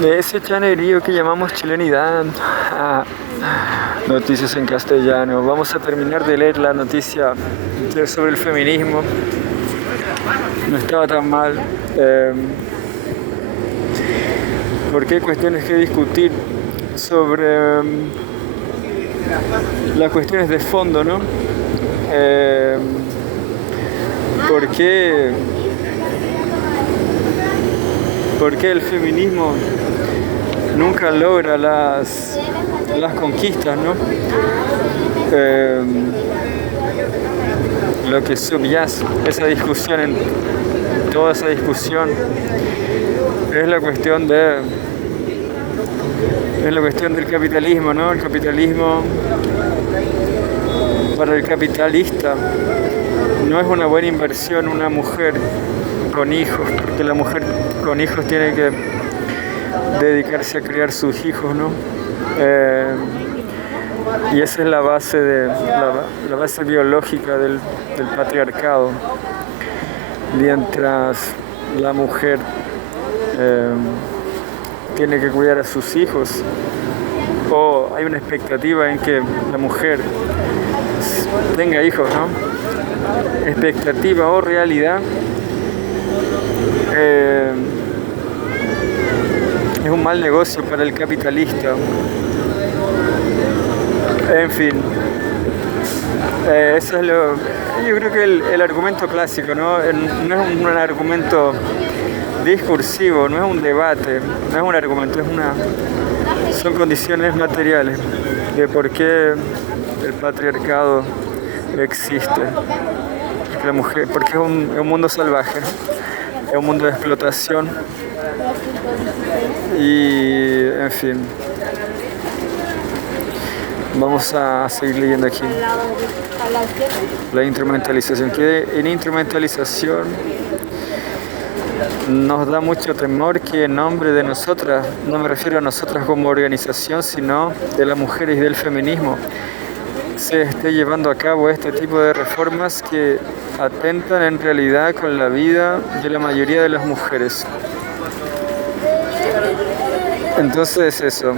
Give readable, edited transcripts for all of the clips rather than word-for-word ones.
de ese chanerío que llamamos chilenidad. Noticias en castellano. Vamos a terminar de leer la noticia sobre el feminismo. No estaba tan mal. Porque hay cuestiones que discutir sobre las cuestiones de fondo, ¿no? ¿Por qué el feminismo nunca logra las conquistas, ¿no? Lo que subyace esa discusión, toda esa discusión, es la cuestión del capitalismo, ¿no? El capitalismo, para el capitalista, no es una buena inversión una mujer con hijos, porque la mujer con hijos tiene que dedicarse a criar sus hijos, ¿no? Y esa es la base la base biológica del patriarcado. Mientras la mujer tiene que cuidar a sus hijos, o hay una expectativa en que la mujer tenga hijos, ¿no? Expectativa o realidad, es un mal negocio para el capitalista. En fin, eso es yo creo que el argumento clásico, ¿no? No es un argumento discursivo, no es un debate, no es un argumento, son condiciones materiales de por qué el patriarcado existe. Porque es un mundo salvaje, ¿no? Es un mundo de explotación y, en fin. Vamos a seguir leyendo aquí. La instrumentalización. Que en instrumentalización nos da mucho temor que en nombre de nosotras, no me refiero a nosotras como organización, sino de las mujeres y del feminismo, se esté llevando a cabo este tipo de reformas que atentan en realidad con la vida de la mayoría de las mujeres. Entonces eso.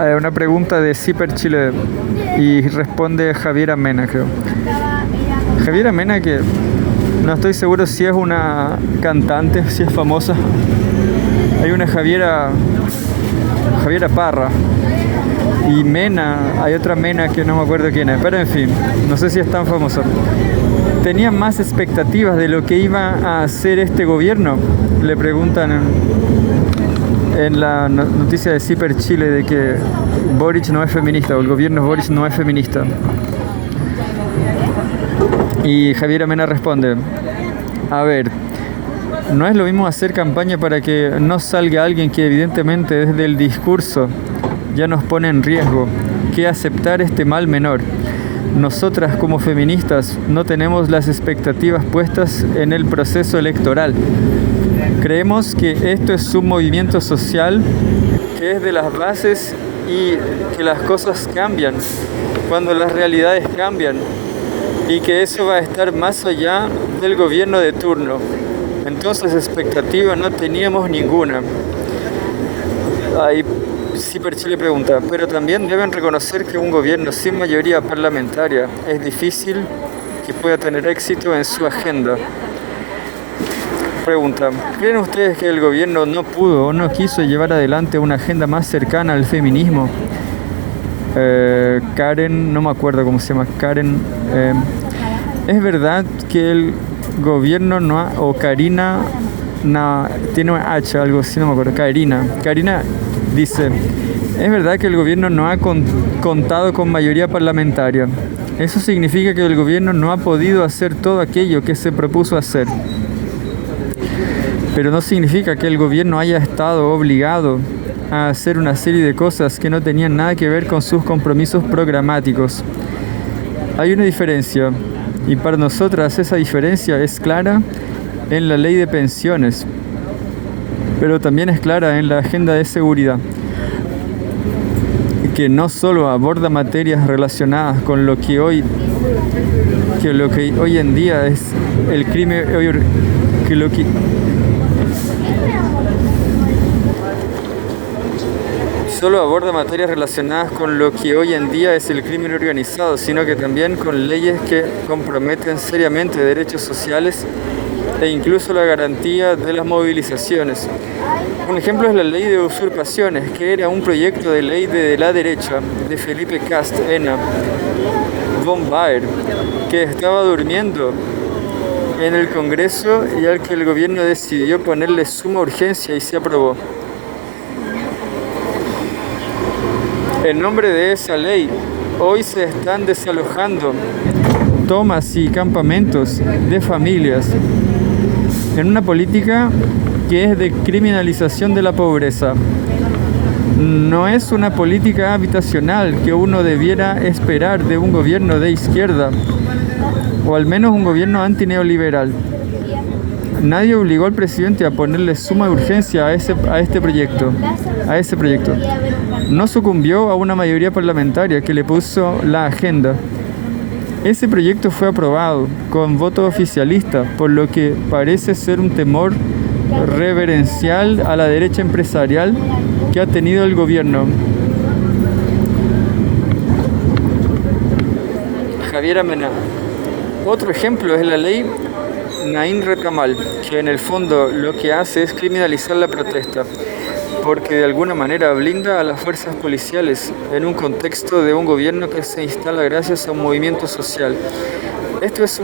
Hay una pregunta de Ciper Chile y responde Javiera Mena, creo. Javiera Mena, que no estoy seguro si es una cantante, si es famosa. Hay una Javiera Parra y Mena, hay otra Mena que no me acuerdo quién es, pero en fin, no sé si es tan famosa. ¿Tenía más expectativas de lo que iba a hacer este gobierno? Le preguntan en la noticia de Ciper Chile de que Boric no es feminista, o el gobierno Boric no es feminista. Y Javiera Mena responde: a ver, no es lo mismo hacer campaña para que no salga alguien que evidentemente desde el discurso ya nos pone en riesgo, que aceptar este mal menor. Nosotras como feministas no tenemos las expectativas puestas en el proceso electoral. Creemos que esto es un movimiento social que es de las bases y que las cosas cambian cuando las realidades cambian y que eso va a estar más allá del gobierno de turno. Entonces expectativa no teníamos ninguna. Ahí Ciper Chile pregunta, pero también deben reconocer que un gobierno sin mayoría parlamentaria es difícil que pueda tener éxito en su agenda. Pregunta, ¿creen ustedes que el gobierno no pudo o no quiso llevar adelante una agenda más cercana al feminismo? Karen, no me acuerdo cómo se llama, Karen, ¿es verdad que el gobierno no ha, o Karina, tiene un H, algo así, no me acuerdo, Karina dice, ¿es verdad que el gobierno no ha contado con mayoría parlamentaria? Eso significa que el gobierno no ha podido hacer todo aquello que se propuso hacer. Pero no significa que el gobierno haya estado obligado a hacer una serie de cosas que no tenían nada que ver con sus compromisos programáticos. Hay una diferencia, y para nosotras esa diferencia es clara en la ley de pensiones, pero también es clara en la agenda de seguridad, que no solo aborda materias relacionadas con lo que hoy que lo que hoy en día es el crimen, que lo que solo aborda materias relacionadas con lo que hoy en día es el crimen organizado, sino que también con leyes que comprometen seriamente derechos sociales e incluso la garantía de las movilizaciones. Un ejemplo es la ley de usurpaciones, que era un proyecto de ley de la derecha de Felipe Castena von Baer, que estaba durmiendo en el Congreso y al que el gobierno decidió ponerle suma urgencia y se aprobó. En nombre de esa ley, hoy se están desalojando tomas y campamentos de familias en una política que es de criminalización de la pobreza. No es una política habitacional que uno debiera esperar de un gobierno de izquierda, o al menos un gobierno antineoliberal. Nadie obligó al presidente a ponerle suma urgencia a ese proyecto. No sucumbió a una mayoría parlamentaria que le puso la agenda. Ese proyecto fue aprobado con voto oficialista, por lo que parece ser un temor reverencial a la derecha empresarial que ha tenido el gobierno. Javier Amena. Otro ejemplo es la ley Naim Retamal, que en el fondo lo que hace es criminalizar la protesta, porque de alguna manera blinda a las fuerzas policiales en un contexto de un gobierno que se instala gracias a un movimiento social. Esto es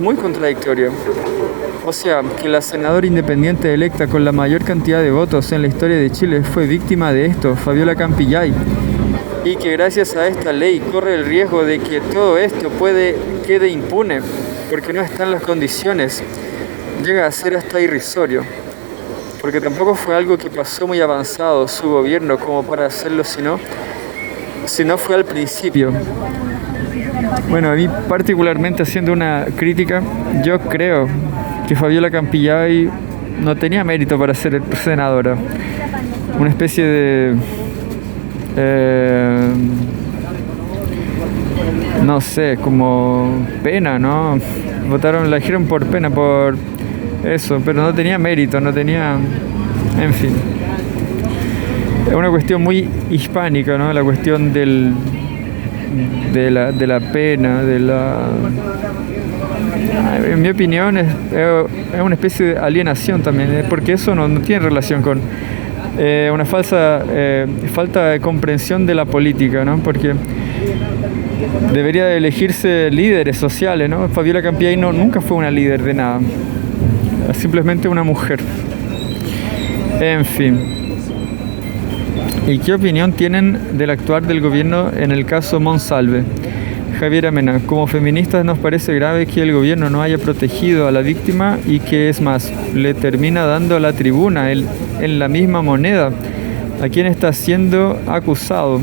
muy contradictorio. O sea, que la senadora independiente electa con la mayor cantidad de votos en la historia de Chile fue víctima de esto, Fabiola Campillay, y que gracias a esta ley corre el riesgo de que todo esto quede impune, porque no están las condiciones, llega a ser hasta irrisorio, porque tampoco fue algo que pasó muy avanzado su gobierno como para hacerlo, sino fue al principio. Bueno, a mí particularmente, haciendo una crítica, yo creo que Fabiola Campillay no tenía mérito para ser senadora. Una especie de no sé, como pena, ¿no? La eligieron por pena, por eso, pero no tenía mérito, en fin. Es una cuestión muy hispánica, ¿no? La cuestión de la pena, en mi opinión es una especie de alienación también, porque eso no tiene relación con una falta de comprensión de la política, ¿no? Porque debería de elegirse líderes sociales, ¿no? Fabiola Campillay nunca fue una líder de nada, simplemente una mujer. En fin. ¿Y qué opinión tienen del actuar del gobierno en el caso Monsalve? Javier Amena. Como feministas nos parece grave que el gobierno no haya protegido a la víctima y que, es más, le termina dando la tribuna en la misma moneda a quien está siendo acusado.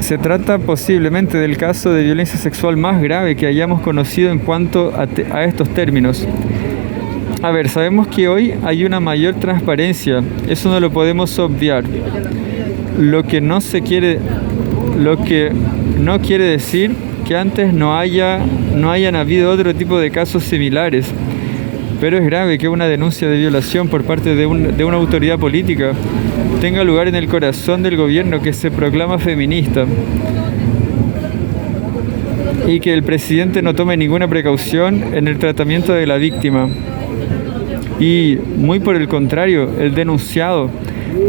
Se trata posiblemente del caso de violencia sexual más grave que hayamos conocido en cuanto a estos términos. A ver, sabemos que hoy hay una mayor transparencia, eso no lo podemos obviar. Lo que no quiere decir que antes no hayan habido otro tipo de casos similares, pero es grave que una denuncia de violación por parte de una autoridad política tenga lugar en el corazón del gobierno que se proclama feminista y que el presidente no tome ninguna precaución en el tratamiento de la víctima. Y, muy por el contrario, el denunciado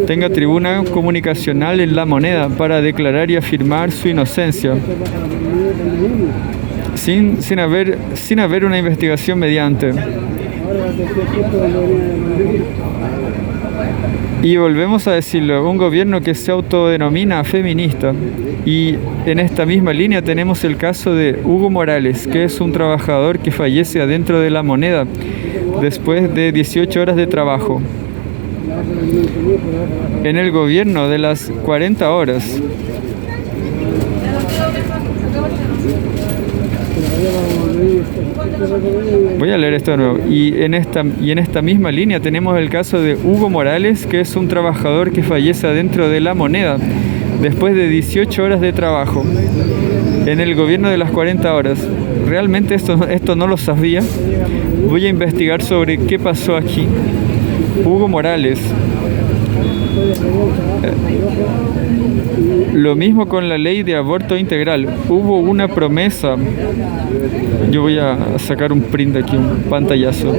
tenga tribuna comunicacional en la moneda para declarar y afirmar su inocencia, sin haber una investigación mediante. Y volvemos a decirlo, un gobierno que se autodenomina feminista. Y en esta misma línea tenemos el caso de Hugo Morales, que es un trabajador que fallece adentro de la moneda después de 18 horas de trabajo. En el gobierno de las 40 horas. Voy a leer esto de nuevo. Y en esta misma línea tenemos el caso de Hugo Morales, que es un trabajador que fallece adentro de la moneda después de 18 horas de trabajo en el gobierno de las 40 horas. Realmente esto no lo sabía. Voy a investigar sobre qué pasó aquí. Hugo Morales. Lo mismo con la ley de aborto integral. Hubo una promesa. Yo voy a sacar un print de aquí, un pantallazo.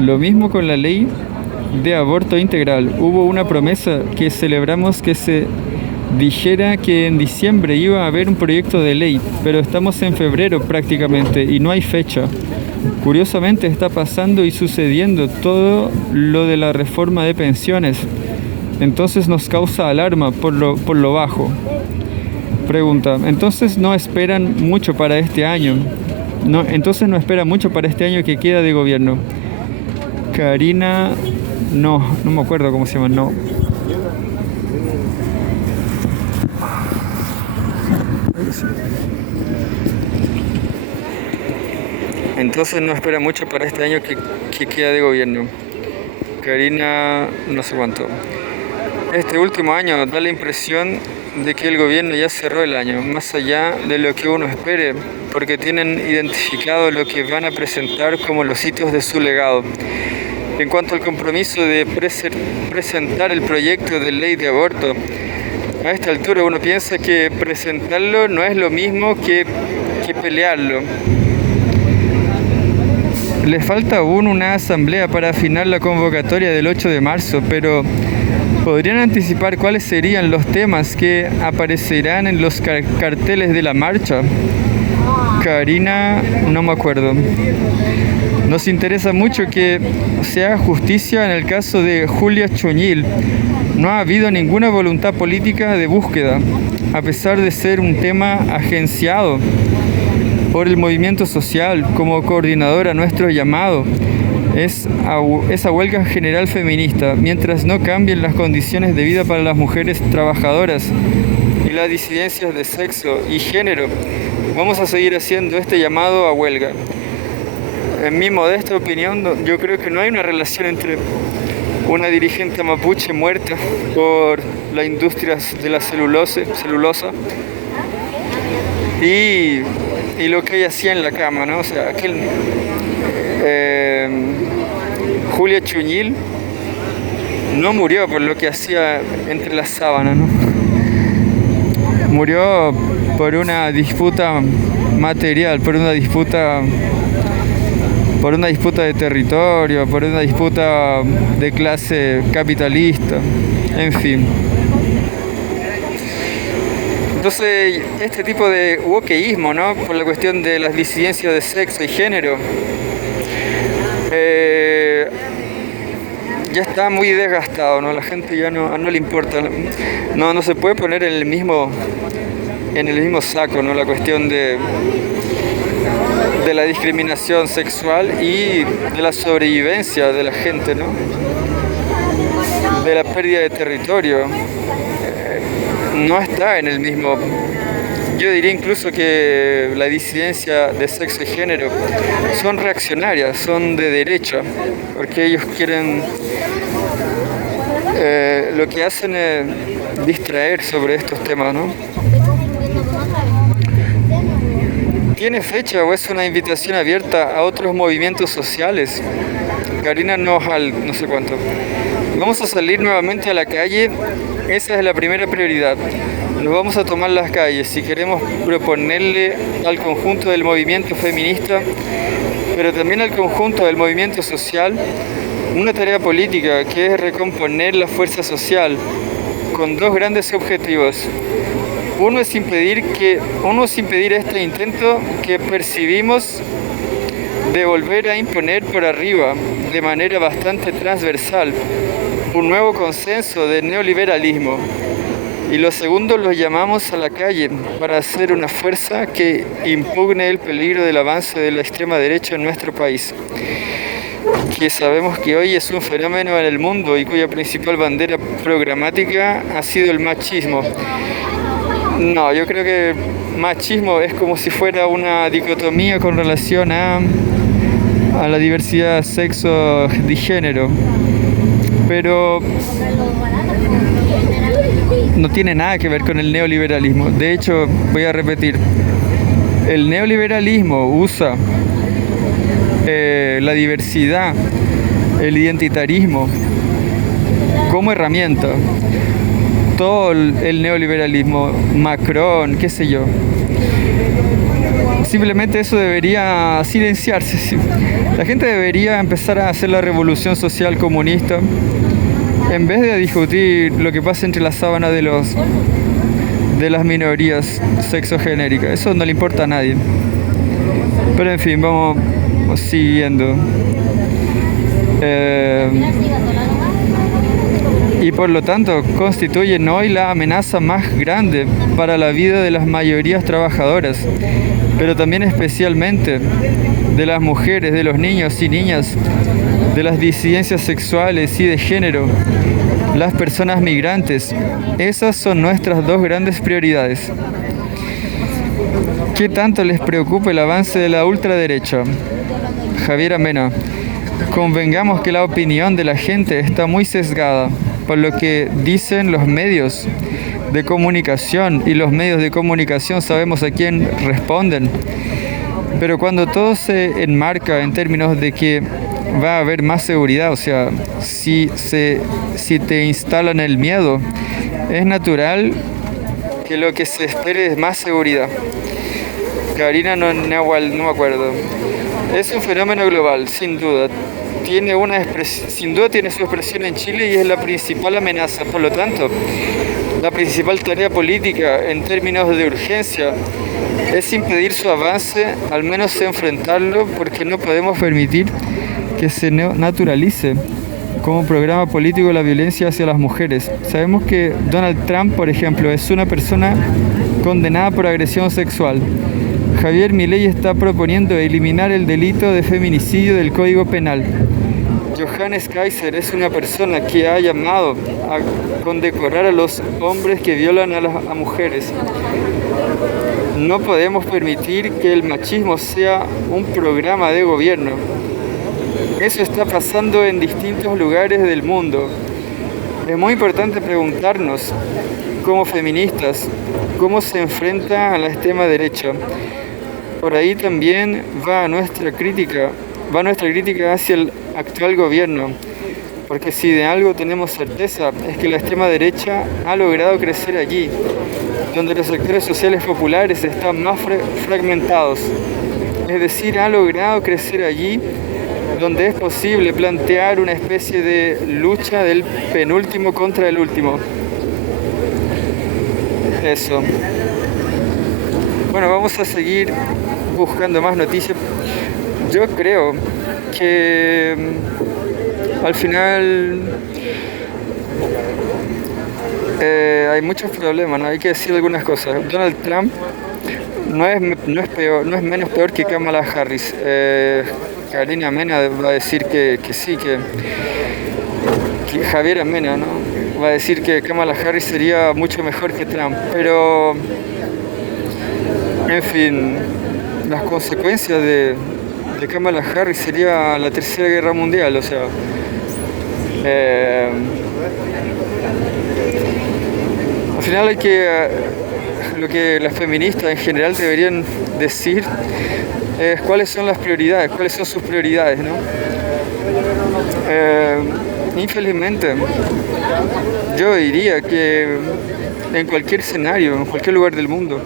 Lo mismo con la ley de aborto integral. Hubo una promesa que celebramos que se dijera que en diciembre iba a haber un proyecto de ley, pero estamos en febrero prácticamente y no hay fecha. Curiosamente está pasando y sucediendo todo lo de la reforma de pensiones. Entonces nos causa alarma por lo bajo. Pregunta, ¿entonces no esperan mucho para este año? No, entonces no espera mucho para este año que queda de gobierno. Karina, no me acuerdo cómo se llama, no. Entonces no espera mucho para este año que queda de gobierno. Karina, no sé cuánto. Este último año da la impresión de que el gobierno ya cerró el año, más allá de lo que uno espere, porque tienen identificado lo que van a presentar como los hitos de su legado. En cuanto al compromiso de presentar el proyecto de ley de aborto, a esta altura uno piensa que presentarlo no es lo mismo que pelearlo. Le falta aún una asamblea para afinar la convocatoria del 8 de marzo, pero ¿podrían anticipar cuáles serían los temas que aparecerán en los carteles de la marcha? Karina, no me acuerdo. Nos interesa mucho que se haga justicia en el caso de Julia Chuñil. No ha habido ninguna voluntad política de búsqueda, a pesar de ser un tema agenciado por el movimiento social como coordinadora. Nuestro llamado es a huelga general feminista, mientras no cambien las condiciones de vida para las mujeres trabajadoras y las disidencias de sexo y género. Vamos a seguir haciendo este llamado a huelga. En mi modesta opinión, yo creo que no hay una relación entre una dirigente mapuche muerta por la industria de la celulosa y lo que ella hacía en la cama, ¿no? O sea, Julia Chuñil no murió por lo que hacía entre las sábanas, ¿no? Murió por una disputa material, por una disputa de territorio, por una disputa de clase capitalista, en fin. Entonces, este tipo de wokeísmo, ¿no? Por la cuestión de las disidencias de sexo y género, ya está muy desgastado, ¿no? La gente ya no le importa. No se puede poner en el mismo saco, ¿no? La cuestión de la discriminación sexual y de la sobrevivencia de la gente, ¿no? De la pérdida de territorio. No está en el mismo. Yo diría incluso que la disidencia de sexo y género son reaccionarias, son de derecha, porque ellos quieren, lo que hacen es distraer sobre estos temas, ¿no? ¿Tiene fecha o es una invitación abierta a otros movimientos sociales? Karina Nojal, no sé cuánto. Vamos a salir nuevamente a la calle, esa es la primera prioridad. Nos vamos a tomar las calles si queremos proponerle al conjunto del movimiento feminista, pero también al conjunto del movimiento social, una tarea política que es recomponer la fuerza social con dos grandes objetivos. Uno es impedir este intento que percibimos de volver a imponer por arriba, de manera bastante transversal, un nuevo consenso de neoliberalismo. Y lo segundo, los llamamos a la calle para hacer una fuerza que impugne el peligro del avance de la extrema derecha en nuestro país. que sabemos que hoy es un fenómeno en el mundo y cuya principal bandera programática ha sido el machismo. No, yo creo que machismo es como si fuera una dicotomía con relación a la diversidad sexo de género, pero no tiene nada que ver con el neoliberalismo. De hecho, voy a repetir, el neoliberalismo usa la diversidad, el identitarismo como herramienta. Todo el neoliberalismo, Macron, qué sé yo. Simplemente eso debería silenciarse. La gente debería empezar a hacer la revolución social comunista en vez de discutir lo que pasa entre la sábana de las minorías sexogenéricas. Eso no le importa a nadie. Pero en fin, vamos siguiendo. Y por lo tanto constituyen hoy la amenaza más grande para la vida de las mayorías trabajadoras, pero también especialmente de las mujeres, de los niños y niñas, de las disidencias sexuales y de género, las personas migrantes. Esas son nuestras dos grandes prioridades. ¿Qué tanto les preocupa el avance de la ultraderecha? Javier Amena. Convengamos que la opinión de la gente está muy sesgada por lo que dicen los medios de comunicación, y los medios de comunicación sabemos a quién responden. Pero cuando todo se enmarca en términos de que va a haber más seguridad, o sea, si te instalan el miedo, es natural que lo que se espere es más seguridad. Karina Nahual, no me acuerdo. Es un fenómeno global, sin duda. Sin duda tiene su expresión en Chile y es la principal amenaza. Por lo tanto, la principal tarea política en términos de urgencia es impedir su avance, al menos enfrentarlo, porque no podemos permitir que se naturalice como programa político la violencia hacia las mujeres. Sabemos que Donald Trump, por ejemplo, es una persona condenada por agresión sexual. Javier Milei está proponiendo eliminar el delito de feminicidio del Código Penal. Johannes Kaiser es una persona que ha llamado a condecorar a los hombres que violan a mujeres. No podemos permitir que el machismo sea un programa de gobierno. Eso está pasando en distintos lugares del mundo. Es muy importante preguntarnos, como feministas, cómo se enfrenta a la extrema derecha. Por ahí también va nuestra crítica hacia el actual gobierno, porque si de algo tenemos certeza es que la extrema derecha ha logrado crecer allí, donde los sectores sociales populares están más fragmentados. Es decir, ha logrado crecer allí donde es posible plantear una especie de lucha del penúltimo contra el último. Eso. Bueno, vamos a seguir buscando más noticias. Yo creo que al final hay muchos problemas, ¿no? Hay que decir algunas cosas. Donald Trump no es menos peor que Kamala Harris. Karina Mena va a decir que sí, que Javier Mena, ¿no? Va a decir que Kamala Harris sería mucho mejor que Trump, pero en fin, las consecuencias de Kamala Harris sería la Tercera Guerra Mundial, o sea, al final lo que las feministas en general deberían decir es cuáles son las prioridades, cuáles son sus prioridades, ¿no? Infelizmente, yo diría que en cualquier escenario, en cualquier lugar del mundo,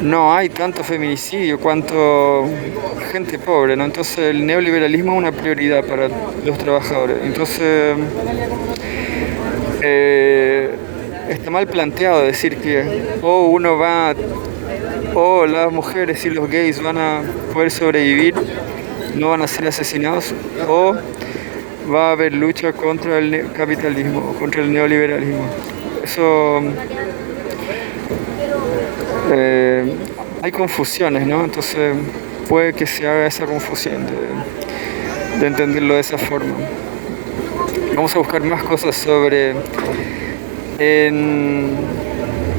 no hay tanto feminicidio cuanto gente pobre, ¿no? Entonces el neoliberalismo es una prioridad para los trabajadores. Entonces está mal planteado decir que o las mujeres y los gays van a poder sobrevivir, no van a ser asesinados, o va a haber lucha contra el capitalismo, contra el neoliberalismo. Eso hay confusiones, ¿no? Entonces puede que se haga esa confusión de entenderlo de esa forma. Vamos a buscar más cosas sobre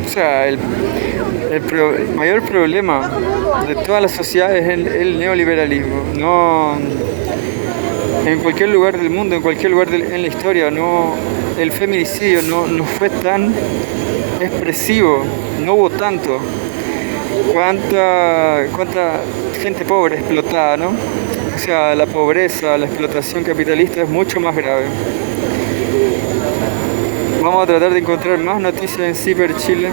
o sea, el mayor problema de todas las sociedades es el neoliberalismo. No, en cualquier lugar del mundo, en cualquier lugar en la historia, el feminicidio no fue tan expresivo, no hubo tanto. Cuánta gente pobre explotada, ¿no? O sea, la pobreza, la explotación capitalista es mucho más grave. Vamos a tratar de encontrar más noticias en Ciper Chile.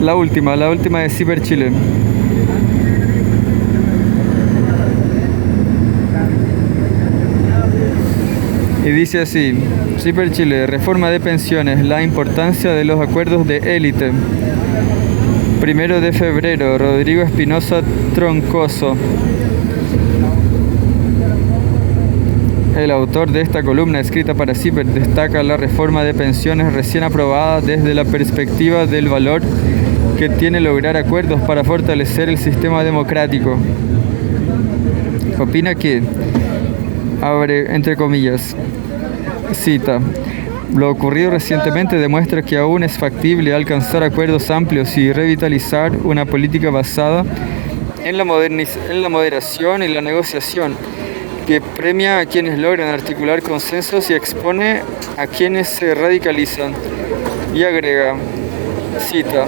La última de Ciper Chile. Y dice así: Ciper Chile, reforma de pensiones, la importancia de los acuerdos de élite. 1 de febrero, Rodrigo Espinosa Troncoso. El autor de esta columna escrita para Ciper destaca la reforma de pensiones recién aprobada desde la perspectiva del valor que tiene lograr acuerdos para fortalecer el sistema democrático. Opina que, abre entre comillas, cita, lo ocurrido recientemente demuestra que aún es factible alcanzar acuerdos amplios y revitalizar una política basada en la moderación y la negociación, que premia a quienes logran articular consensos y expone a quienes se radicalizan. Y agrega, cita,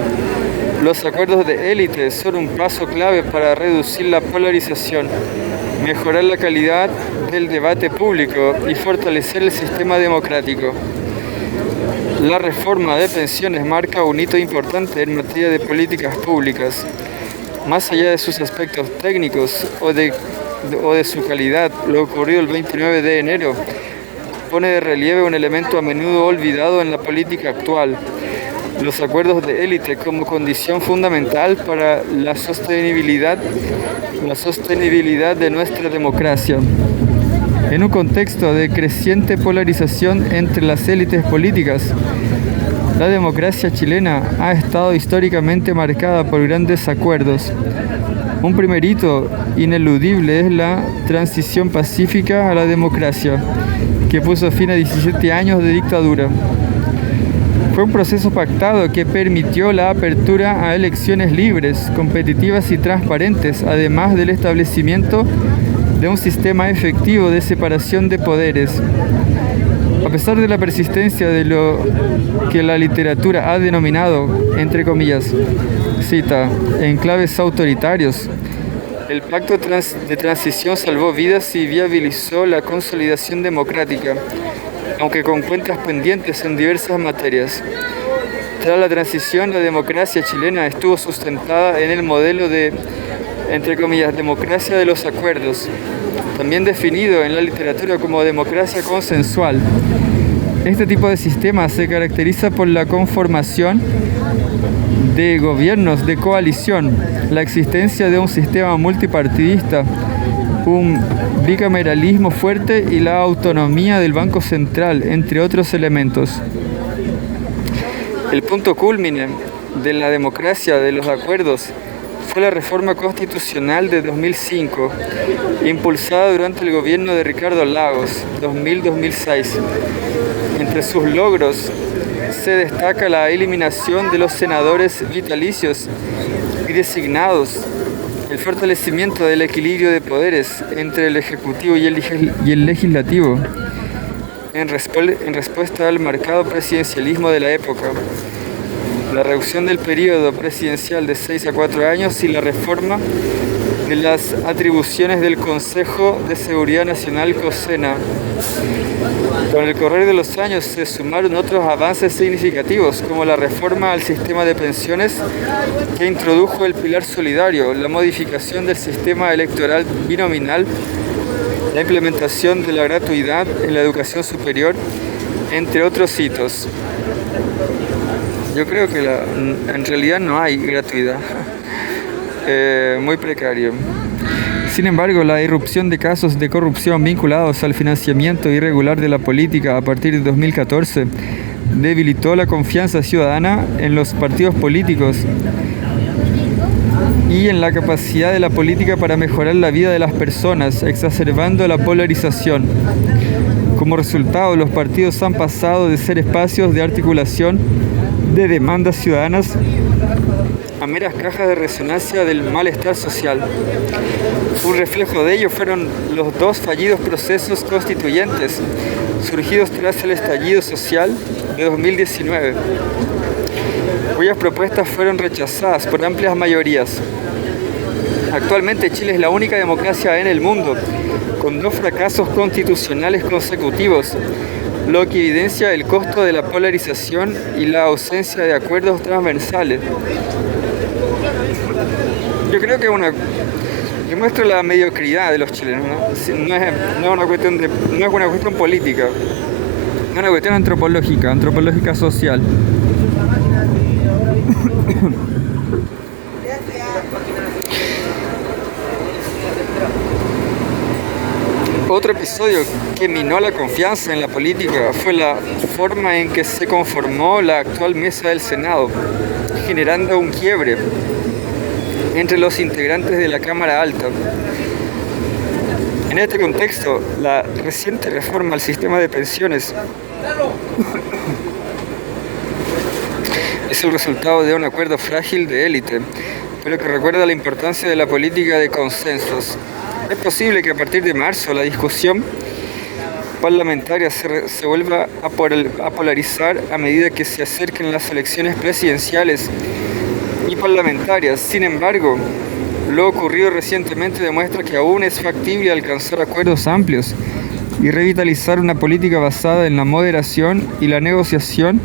los acuerdos de élite son un paso clave para reducir la polarización, mejorar la calidad del debate público y fortalecer el sistema democrático. La reforma de pensiones marca un hito importante en materia de políticas públicas. Más allá de sus aspectos técnicos o de su calidad, lo ocurrido el 29 de enero pone de relieve un elemento a menudo olvidado en la política actual: los acuerdos de élite como condición fundamental para la sostenibilidad de nuestra democracia. En un contexto de creciente polarización entre las élites políticas, la democracia chilena ha estado históricamente marcada por grandes acuerdos. Un primer hito ineludible es la transición pacífica a la democracia, que puso fin a 17 años de dictadura. Fue un proceso pactado que permitió la apertura a elecciones libres, competitivas y transparentes, además del establecimiento de un sistema efectivo de separación de poderes. A pesar de la persistencia de lo que la literatura ha denominado, entre comillas, cita, enclaves autoritarios, el pacto de transición salvó vidas y viabilizó la consolidación democrática, aunque con cuentas pendientes en diversas materias. Tras la transición, la democracia chilena estuvo sustentada en el modelo de, entre comillas, democracia de los acuerdos, también definido en la literatura como democracia consensual. Este tipo de sistema se caracteriza por la conformación de gobiernos de coalición, la existencia de un sistema multipartidista, un bicameralismo fuerte y la autonomía del Banco Central, entre otros elementos. El punto culmine de la democracia de los acuerdos fue la reforma constitucional de 2005, impulsada durante el gobierno de Ricardo Lagos, 2000-2006. Entre sus logros se destaca la eliminación de los senadores vitalicios y designados, el fortalecimiento del equilibrio de poderes entre el Ejecutivo y el Legislativo, en respuesta al marcado presidencialismo de la época, la reducción del periodo presidencial de 6 a 4 años y la reforma de las atribuciones del Consejo de Seguridad Nacional COSENA. Con el correr de los años se sumaron otros avances significativos, como la reforma al sistema de pensiones que introdujo el pilar solidario, la modificación del sistema electoral binominal, la implementación de la gratuidad en la educación superior, entre otros hitos. Yo creo que en realidad no hay gratuidad, muy precario. Sin embargo, la irrupción de casos de corrupción vinculados al financiamiento irregular de la política a partir de 2014 debilitó la confianza ciudadana en los partidos políticos y en la capacidad de la política para mejorar la vida de las personas, exacerbando la polarización. Como resultado, los partidos han pasado de ser espacios de articulación de demandas ciudadanas a meras cajas de resonancia del malestar social. Un reflejo de ello fueron los dos fallidos procesos constituyentes surgidos tras el estallido social de 2019, cuyas propuestas fueron rechazadas por amplias mayorías. Actualmente Chile es la única democracia en el mundo con 2 fracasos constitucionales consecutivos, lo que evidencia el costo de la polarización y la ausencia de acuerdos transversales. Yo creo que demuestra la mediocridad de los chilenos, ¿no? No es una cuestión política, es una cuestión antropológica social. Otro episodio que minó la confianza en la política fue la forma en que se conformó la actual mesa del Senado, generando un quiebre entre los integrantes de la Cámara Alta. En este contexto, la reciente reforma al sistema de pensiones es el resultado de un acuerdo frágil de élite, pero que recuerda la importancia de la política de consensos. Es posible que a partir de marzo la discusión parlamentaria se vuelva a polarizar a medida que se acerquen las elecciones presidenciales y parlamentarias. Sin embargo, lo ocurrido recientemente demuestra que aún es factible alcanzar acuerdos amplios y revitalizar una política basada en la moderación y la negociación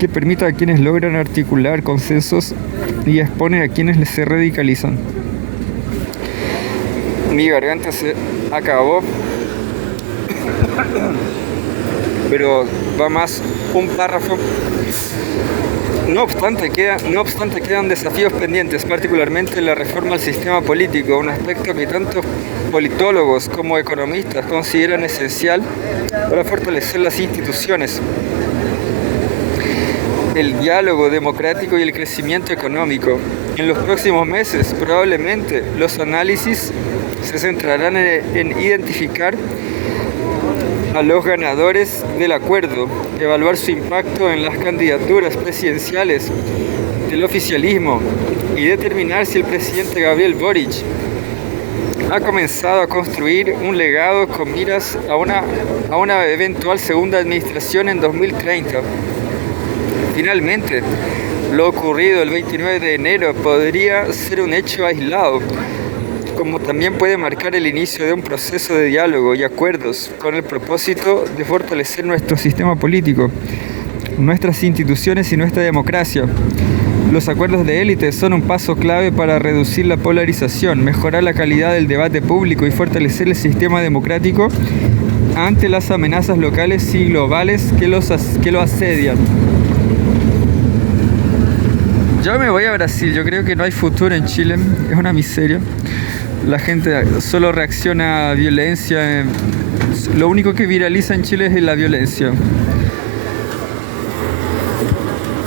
que permita a quienes logran articular consensos y expone a quienes se radicalizan. Mi garganta se acabó, pero va más un párrafo. No obstante, quedan desafíos pendientes, particularmente la reforma al sistema político, un aspecto que tanto politólogos como economistas consideran esencial para fortalecer las instituciones, el diálogo democrático y el crecimiento económico. En los próximos meses, probablemente, los análisis se centrarán en identificar a los ganadores del acuerdo, evaluar su impacto en las candidaturas presidenciales del oficialismo y determinar si el presidente Gabriel Boric ha comenzado a construir un legado con miras a una eventual segunda administración en 2030. Finalmente, lo ocurrido el 29 de enero podría ser un hecho aislado, como también puede marcar el inicio de un proceso de diálogo y acuerdos con el propósito de fortalecer nuestro sistema político, nuestras instituciones y nuestra democracia. Los acuerdos de élite son un paso clave para reducir la polarización, mejorar la calidad del debate público y fortalecer el sistema democrático ante las amenazas locales y globales que lo asedian. Yo me voy a Brasil, yo creo que no hay futuro en Chile, es una miseria. La gente solo reacciona a violencia. Lo único que viraliza en Chile es la violencia.